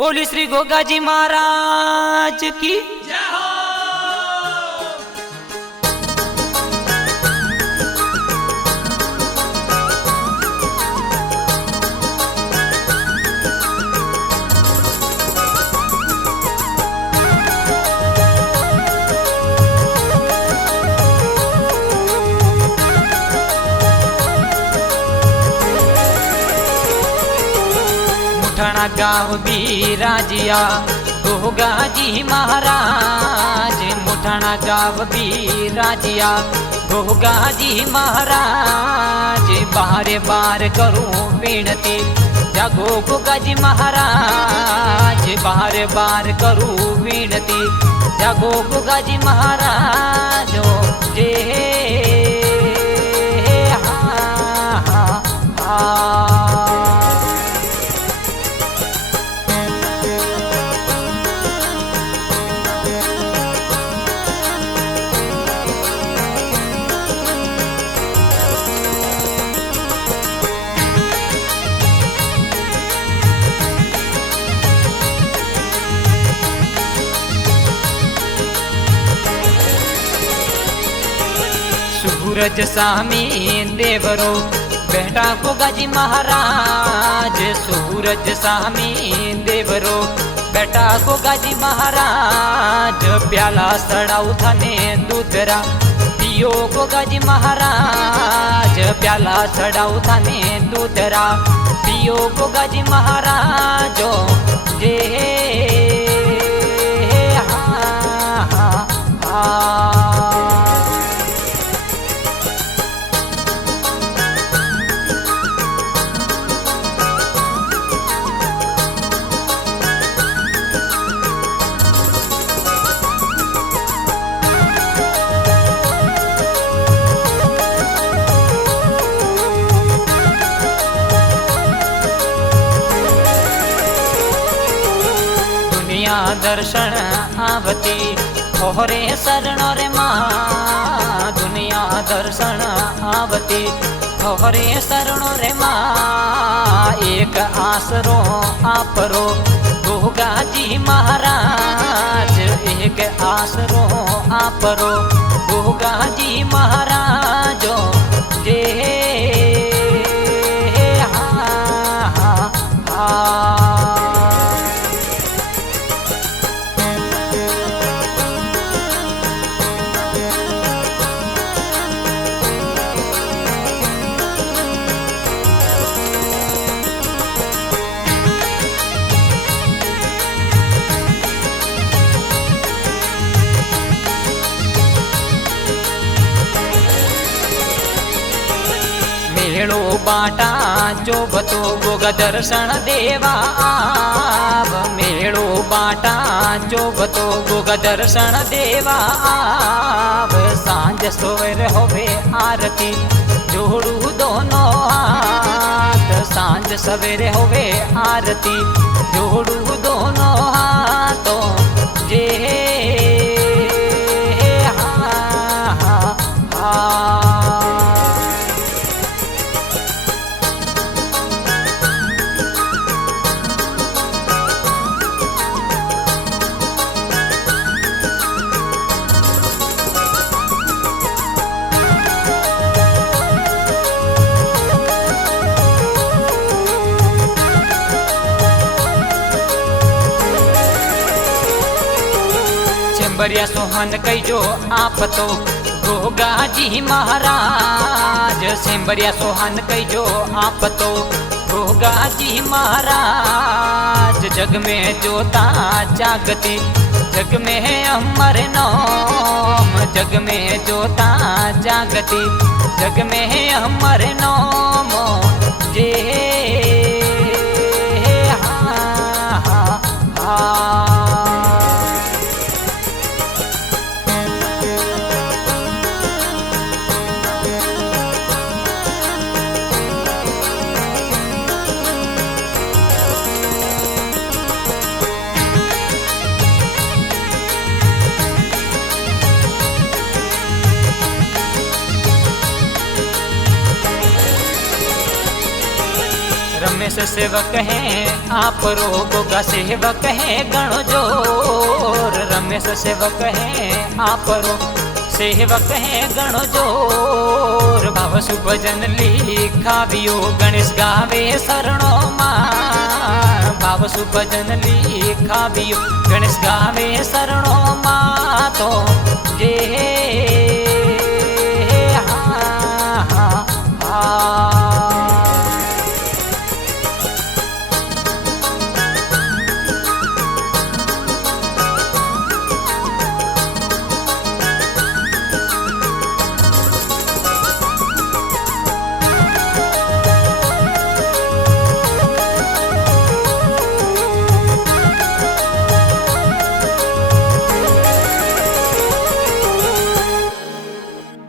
बोली श्री गोगाजी महाराज की जय हो। मुठाना गाँव बिराजिया गोगाजी महाराज। मुठाना गाँव बिराजिया गोगाजी महाराज। बारे बार करूं विनती जागो गोगाजी महाराज। बारे बार करूं विनती जागो गोगाजी महाराज। जे हा हा हा। सूरज सामी देवरो बेटा गोगाजी महाराज। सूरज सामी देवरो बेटा गोगाजी महाराज। प्याला सड़ाऊ थाने दूधरा पियो गोगाजी महाराज। प्याला सड़ाऊ थाने दूधरा पियो गोगाजी महाराज। जे हा हा हा। दर्शन आवती खोरे शरण रे माँ। दुनिया दर्शन आवती खोरे शरण रे माँ। एक आसरो आपरो गोगाजी महाराज। एक आसरो आपरो गोगाजी महाराज। जे हा हा हा। मेळो बाटा जो बतो गोगा दर्शन देवा आव। मेळो बाटा जो बतो गोगा दर्शन देवा आव। सांझ सोवर होवे आरती जोड़ू दोनों हाथ। सांझ सवेरे होवे आरती जोड़ू दोनों हाथों। जे हा हा हा। चेंबरिया सोहन कईजो आप तो गोगाजी महाराज। चेंबरिया सोहन कईजो आप तो गोगाजी महाराज। जग में जोता जागती जग में अमर नोम। जग में जोता जागती जग में अमर नोम। जे हा हा हा। रमेश सेवक है आप रो गोगा सेवक है गणो जोर रमेश सेवक है आप रो सेवक है गणो जोर भाव सुभजन लिखाव्यो गणेश गावे शरणो मां भाव सुभजन लिखाव्यो गणेश गावे शरणो मां तो जे